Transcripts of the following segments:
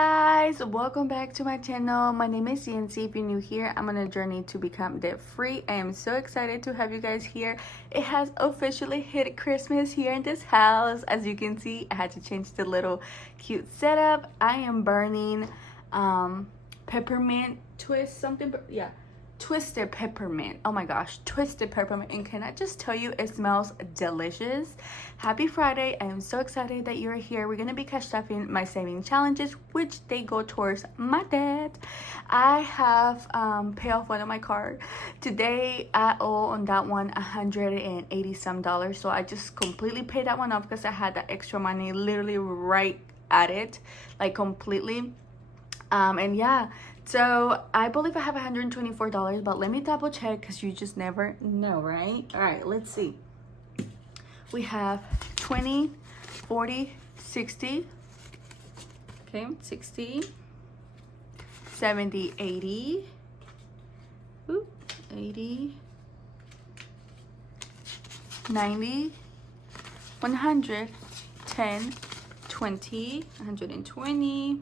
guys, welcome back to my channel. My name is Yancy. If you're new here, I'm on a journey to become debt free. I am so excited to have you guys here. It has officially hit Christmas here in this house. As you can see, I had to change the little cute setup. I am burning peppermint twist something, but yeah, twisted peppermint. Oh my gosh, twisted peppermint. And can I just tell you, it smells delicious. Happy Friday. I am so excited that you're here. We're gonna be cash stuffing my saving challenges, which they go towards my debt. I have paid off one of my card today. I owe on that one $180 some, so I just completely paid that one off because I had that extra money literally right at it, like completely. And yeah, so I believe I have $124, but let me double check because you just never know, right? All right, let's see. We have 20, 40, 60, okay, 60, 70, 80, 80, 90, 100, 10, 20, 120,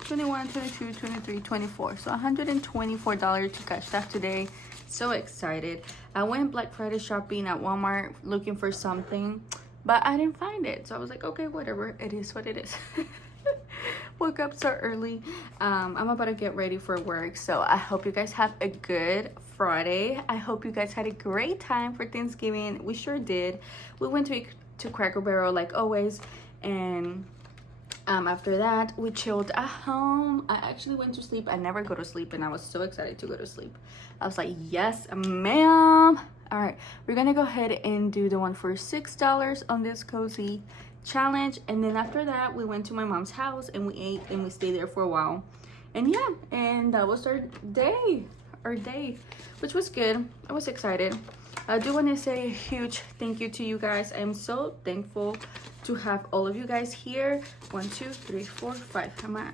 21, 22, 23, 24. So $124 to cash stuff today. So excited. I went Black Friday shopping at Walmart looking for something, but I didn't find it. So I was like, okay, whatever. It is what it is. Woke up so early. I'm about to get ready for work. So I hope you guys have a good Friday. I hope you guys had a great time for Thanksgiving. We sure did. We went to Cracker Barrel like always, and after that we chilled at home. I actually went to sleep. I never go to sleep, and I was so excited to go to sleep. I was like, yes ma'am. All right, we're gonna go ahead and do the one for $6 on this cozy challenge, and then after that we went to my mom's house and we ate and we stayed there for a while. And yeah, and that was our day, which was good. I was excited. I do want to say a huge thank you to you guys. I am so thankful to have all of you guys here. 1, 2, 3, 4, 5. I'm gonna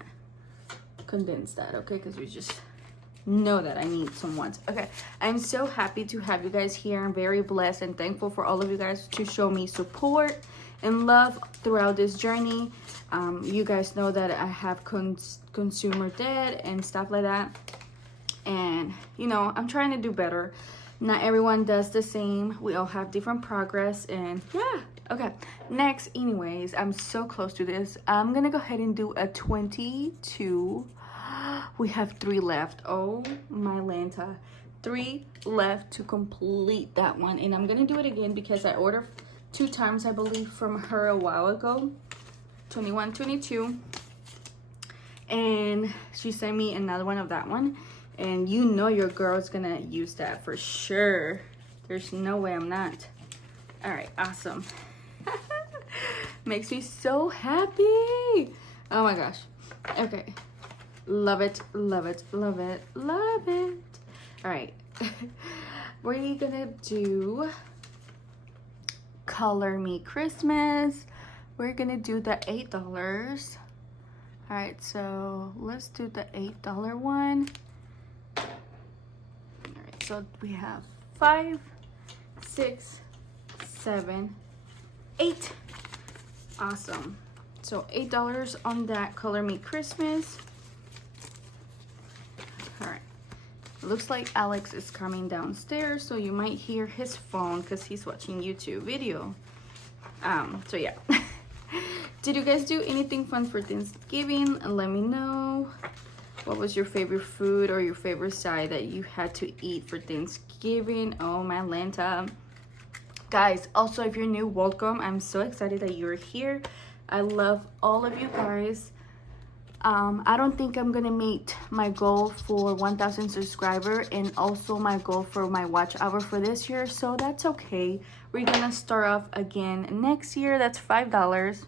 condense that, okay? Because you just know that I need some ones. Okay, I'm so happy to have you guys here. I'm very blessed and thankful for all of you guys to show me support and love throughout this journey. You guys know that I have consumer debt and stuff like that, and you know, I'm trying to do better. Not everyone does the same. We all have different progress, and yeah. Okay, next, anyways, I'm so close to this. I'm gonna go ahead and do a 22. We have 3 left. Oh my Lanta, 3 left to complete that one, and I'm gonna do it again because I ordered 2 times, I believe, from her a while ago. 21, 22, and she sent me another one of that one. And you know your girl's gonna use that for sure. There's no way I'm not. All right, awesome. Makes me so happy. Oh my gosh. Okay. Love it, love it, love it, love it. All right. We're gonna do Color Me Christmas. We're gonna do the $8. All right, so let's do the $8 one. So we have 5, 6, 7, 8. Awesome. So $8 on that Color Me Christmas. All right. Looks like Alex is coming downstairs, so you might hear his phone because he's watching YouTube video. So yeah. Did you guys do anything fun for Thanksgiving? Let me know. What was your favorite food or your favorite side that you had to eat for Thanksgiving? Oh my Lanta. Guys, also if you're new, welcome. I'm so excited that you're here. I love all of you guys. I don't think I'm gonna meet my goal for 1,000 subscribers and also my goal for my watch hour for this year, so that's okay. We're gonna start off again next year. That's $5.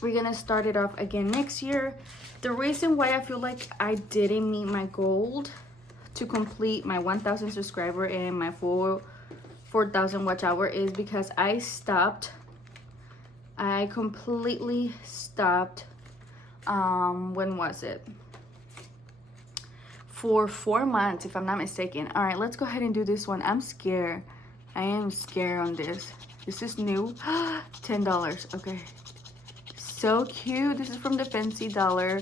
We're gonna start it off again next year. The reason why I feel like I didn't meet my goal to complete my 1,000 subscriber and my 4,000 watch hour is because I stopped. I completely stopped. When was it? For 4 months, if I'm not mistaken. All right, let's go ahead and do this one. I'm scared. I am scared on this. This is new. $10. Okay. so cute. This is from the Fancy Dollar.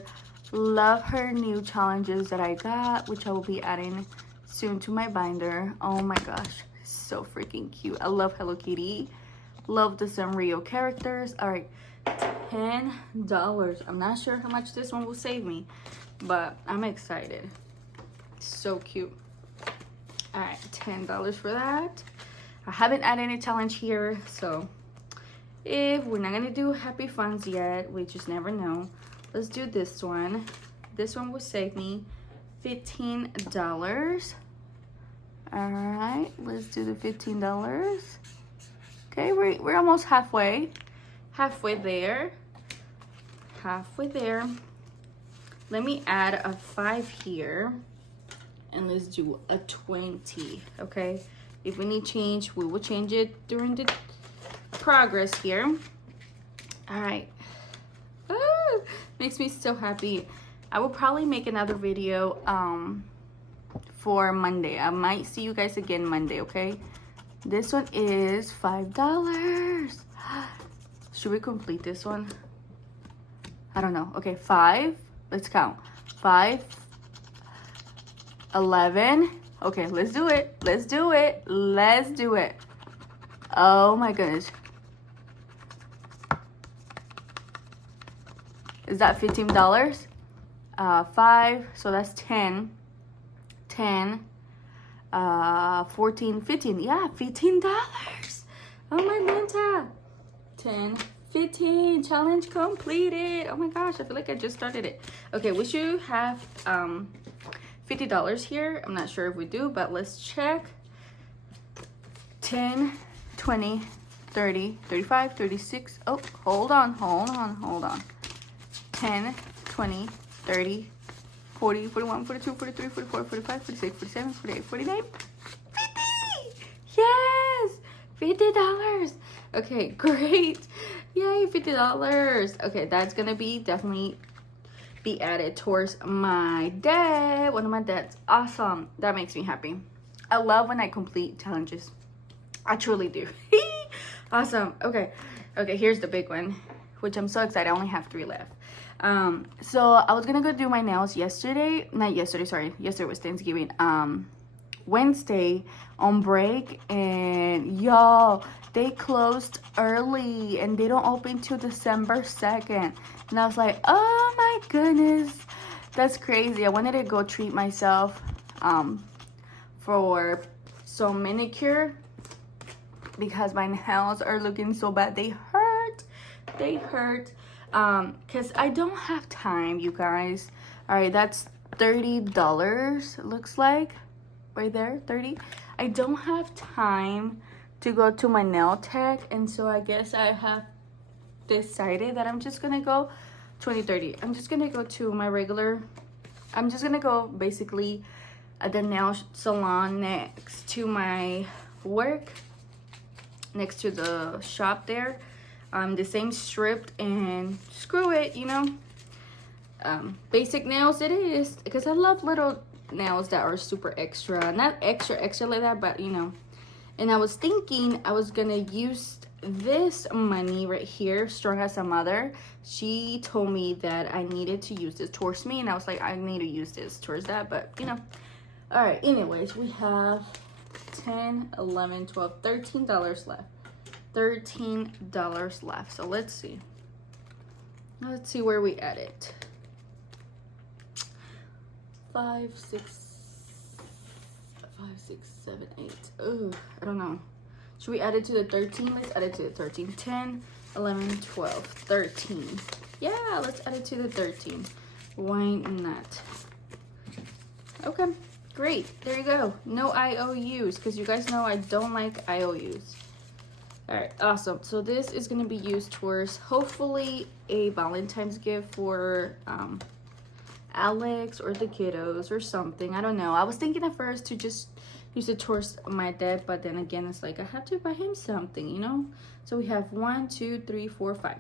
Love her new challenges that I got, which I will be adding soon to my binder. Oh my gosh, so freaking cute. I love Hello Kitty. Love the Sanrio characters. All right, $10. I'm not sure how much this one will save me, but I'm excited. So cute. All right, $10 for that. I haven't added any challenge here, so if we're not gonna do Happy Funds yet, we just never know. Let's do this one. This one will save me $15. All right, let's do the $15. Okay, we're almost halfway there. Let me add a 5 here, and let's do a 20. Okay, if we need change, we will change it during the progress here. All right. Makes me so happy. I will probably make another video for Monday. I might see you guys again Monday, okay? This one is $5. Should we complete this one? I don't know. Okay, 5. Let's count. 5, 11. Okay, let's do it. Let's do it. Let's do it. Oh my goodness. Is that $15? 5, so that's 10. 10, 14, 15. Yeah, $15. Oh my Manta. 10, 15. Challenge completed. Oh my gosh, I feel like I just started it. Okay, we should have $50 here. I'm not sure if we do, but let's check. 10, 20, 30, 35, 36. Oh, hold on. 10, 20, 30, 40, 41, 42, 43, 44, 45, 46, 47, 48, 49, 50! Yes! $50! Okay, great. Yay, $50. Okay, that's gonna definitely be added towards my debt. One of my debts. Awesome. That makes me happy. I love when I complete challenges. I truly do. Awesome. Okay, here's the big one, which I'm so excited. I only have 3 left. So I was gonna go do my nails yesterday was Thanksgiving, Wednesday on break, and y'all, they closed early and they don't open till December 2nd, and I was like, oh my goodness, that's crazy. I wanted to go treat myself for some manicure because my nails are looking so bad. They hurt. Because I don't have time, you guys. All right, that's $30, looks like, right there, 30. I don't have time to go to my nail tech, and so I guess I have decided that I'm just gonna go 20-30. I'm just gonna go to my regular, I'm just gonna go basically at the nail salon next to my work, next to the shop there. The same strip, and screw it, you know. Basic nails it is, because I love little nails that are super extra, not extra like that, but you know. And I was thinking I was gonna use this money right here, Strong as a Mother. She told me that I needed to use this towards me, and I was like, I need to use this towards that, but you know. All right, anyways, we have 10, 11, 12, $13 left. $13 left. So let's see where we at it. 5, 6, 7, 8. Oh, I don't know. Should we add it to the 13? Let's add it to the 13. 10, 11, 12, 13. Yeah, let's add it to the 13. Why not? Okay, great. There you go. No IOUs, because you guys know I don't like IOUs. All right, awesome. So this is going to be used towards hopefully a Valentine's gift for Alex or the kiddos or something. I don't know. I was thinking at first to just use it towards my dad, but then again, it's like I have to buy him something, you know? So we have 1, 2, 3, 4, 5.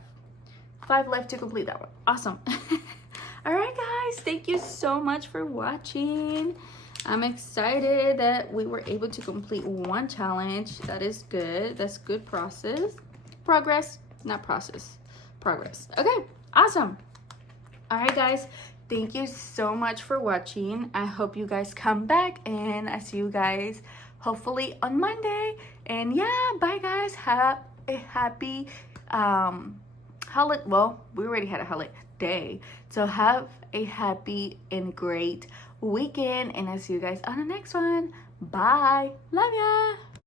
5 left to complete that one. Awesome. All right, guys. Thank you so much for watching. I'm excited that we were able to complete one challenge. That is good. That's good progress, not process. progress. Okay, awesome. All right, guys, thank you so much for watching. I hope you guys come back, and I see you guys hopefully on Monday. And yeah, bye guys. Have a happy holiday. Well, we already had a holiday, so have a happy and great weekend, and I see you guys on the next one. Bye. Love ya.